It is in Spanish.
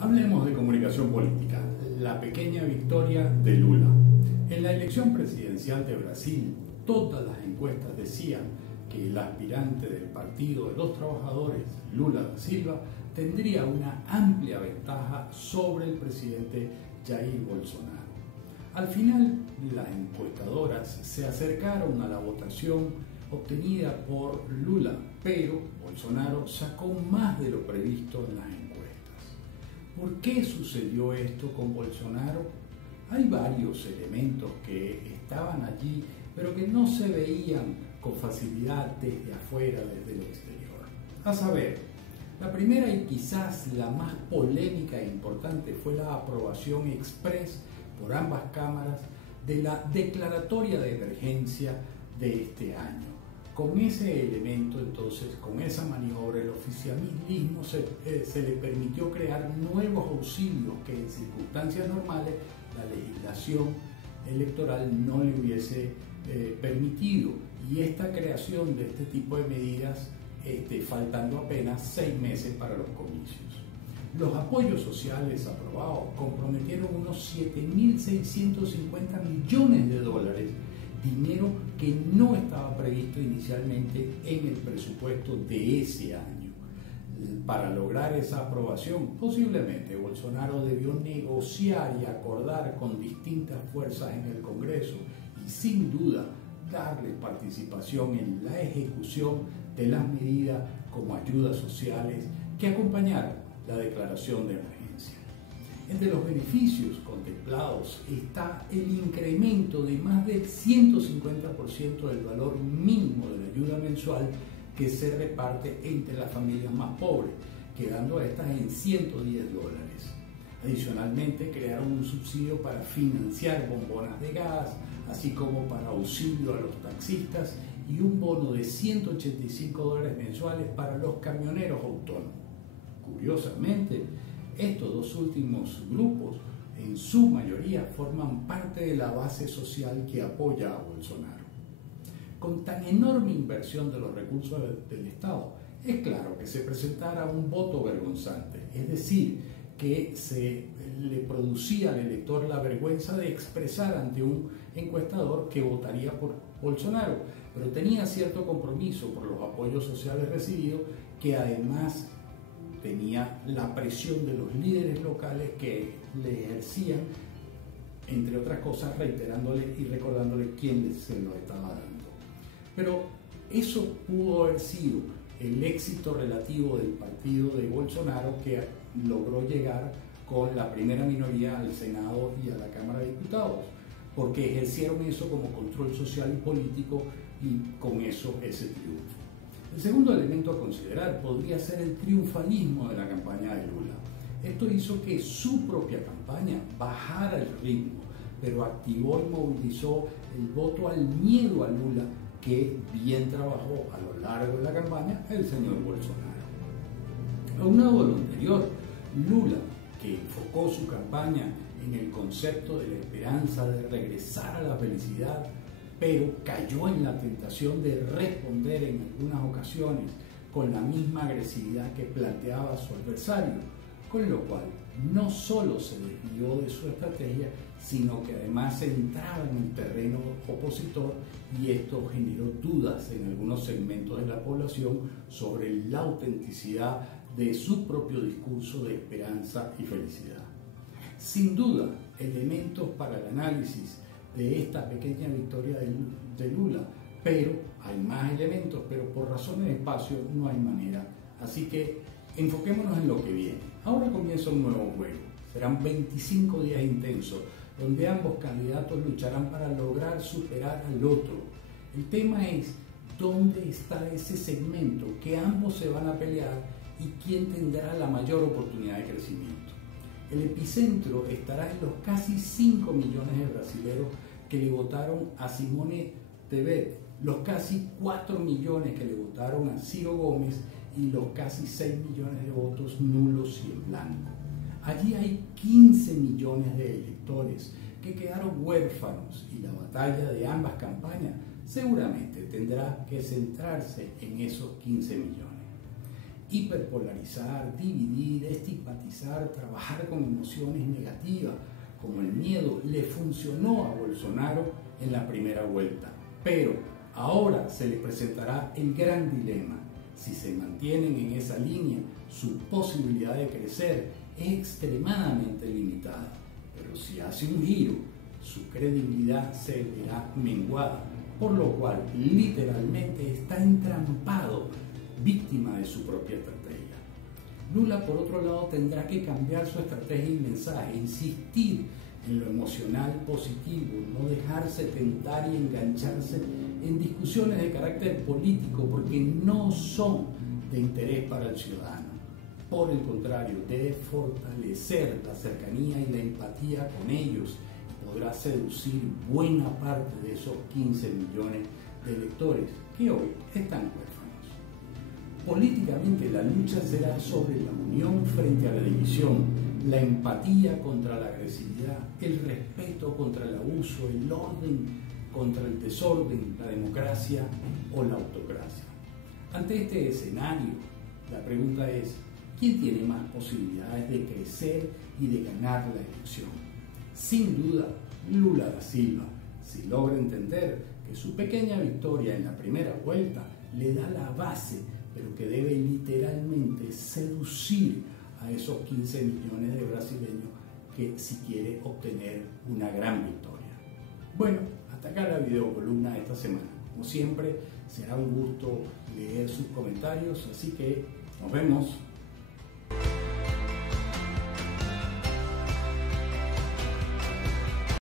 Hablemos de comunicación política, la pequeña victoria de Lula. En la elección presidencial de Brasil, todas las encuestas decían que el aspirante del Partido de los Trabajadores, Lula da Silva, tendría una amplia ventaja sobre el presidente Jair Bolsonaro. Al final, las encuestadoras se acercaron a la votación obtenida por Lula, pero Bolsonaro sacó más de lo previsto en las encuestas. ¿Por qué sucedió esto con Bolsonaro? Hay varios elementos que estaban allí, pero que no se veían con facilidad desde afuera, desde el exterior. A saber, la primera y quizás la más polémica e importante fue la aprobación express por ambas cámaras de la declaratoria de emergencia de este año. Con ese elemento, entonces, con esa maniobra, el oficialismo se le permitió crear nuevos auxilios que en circunstancias normales la legislación electoral no le hubiese permitido. Y esta creación de este tipo de medidas, faltando apenas 6 meses para los comicios. Los apoyos sociales aprobados comprometieron unos 7.650 millones de dólares, dinero que no estaba previsto inicialmente en el presupuesto de ese año. Para lograr esa aprobación, posiblemente Bolsonaro debió negociar y acordar con distintas fuerzas en el Congreso y sin duda darle participación en la ejecución de las medidas como ayudas sociales que acompañaron la declaración de emergencia. Entre los beneficios contemplados está el incremento de más del 150% del valor mínimo de la ayuda mensual que se reparte entre las familias más pobres, quedando a estas en $110. Adicionalmente, crearon un subsidio para financiar bombonas de gas, así como para auxilio a los taxistas y un bono de $185 mensuales para los camioneros autónomos. Curiosamente, estos dos últimos grupos, en su mayoría, forman parte de la base social que apoya a Bolsonaro. Con tan enorme inversión de los recursos del Estado, es claro que se presentara un voto vergonzante, es decir, que se le producía al elector la vergüenza de expresar ante un encuestador que votaría por Bolsonaro, pero tenía cierto compromiso por los apoyos sociales recibidos, que además tenía la presión de los líderes locales que le ejercían, entre otras cosas, reiterándole y recordándole quién se lo estaba dando. Pero eso pudo haber sido el éxito relativo del partido de Bolsonaro, que logró llegar con la primera minoría al Senado y a la Cámara de Diputados, porque ejercieron eso como control social y político y con eso ese triunfo. El segundo elemento a considerar podría ser el triunfalismo de la campaña de Lula. Esto hizo que su propia campaña bajara el ritmo, pero activó y movilizó el voto al miedo a Lula, que bien trabajó a lo largo de la campaña el señor Bolsonaro. Aunado a lo anterior, Lula, que enfocó su campaña en el concepto de la esperanza de regresar a la felicidad, pero cayó en la tentación de responder en algunas ocasiones con la misma agresividad que planteaba su adversario, con lo cual no solo se desvió de su estrategia, sino que además entraba en el terreno opositor, y esto generó dudas en algunos segmentos de la población sobre la autenticidad de su propio discurso de esperanza y felicidad. Sin duda, elementos para el análisis de esta pequeña victoria de Lula, pero hay más elementos, pero por razones de espacio no hay manera. Así que enfoquémonos en lo que viene. Ahora comienza un nuevo juego. Serán 25 días intensos, donde ambos candidatos lucharán para lograr superar al otro. El tema es dónde está ese segmento que ambos se van a pelear y quién tendrá la mayor oportunidad de crecimiento. El epicentro estará en los casi 5 millones de brasileños que le votaron a Simone Tebet, los casi 4 millones que le votaron a Ciro Gómez y los casi 6 millones de votos nulos y en blanco. Allí hay 15 millones de electores que quedaron huérfanos, y la batalla de ambas campañas seguramente tendrá que centrarse en esos 15 millones. hiperpolarizar, dividir, estigmatizar, trabajar con emociones negativas como el miedo, le funcionó a Bolsonaro en la primera vuelta. Pero ahora se le presentará el gran dilema. Si se mantienen en esa línea, su posibilidad de crecer es extremadamente limitada. Pero si hace un giro, su credibilidad se verá menguada, por lo cual literalmente está entrampado, víctima de su propia estrategia. Lula, por otro lado, tendrá que cambiar su estrategia y mensaje, insistir en lo emocional positivo, no dejarse tentar y engancharse en discusiones de carácter político porque no son de interés para el ciudadano. Por el contrario, debe fortalecer la cercanía y la empatía con ellos y podrá seducir buena parte de esos 15 millones de electores que hoy están huérfanos. Políticamente, la lucha será sobre la unión frente a la división, la empatía contra la agresividad, el respeto contra el abuso, el orden contra el desorden, la democracia o la autocracia. Ante este escenario, la pregunta es: ¿quién tiene más posibilidades de crecer y de ganar la elección? Sin duda, Lula da Silva, si logra entender que su pequeña victoria en la primera vuelta le da la base, pero que debe literalmente seducir a esos 15 millones de brasileños que si quiere obtener una gran victoria. Bueno, hasta acá la videocolumna de esta semana. Como siempre, será un gusto leer sus comentarios, así que nos vemos.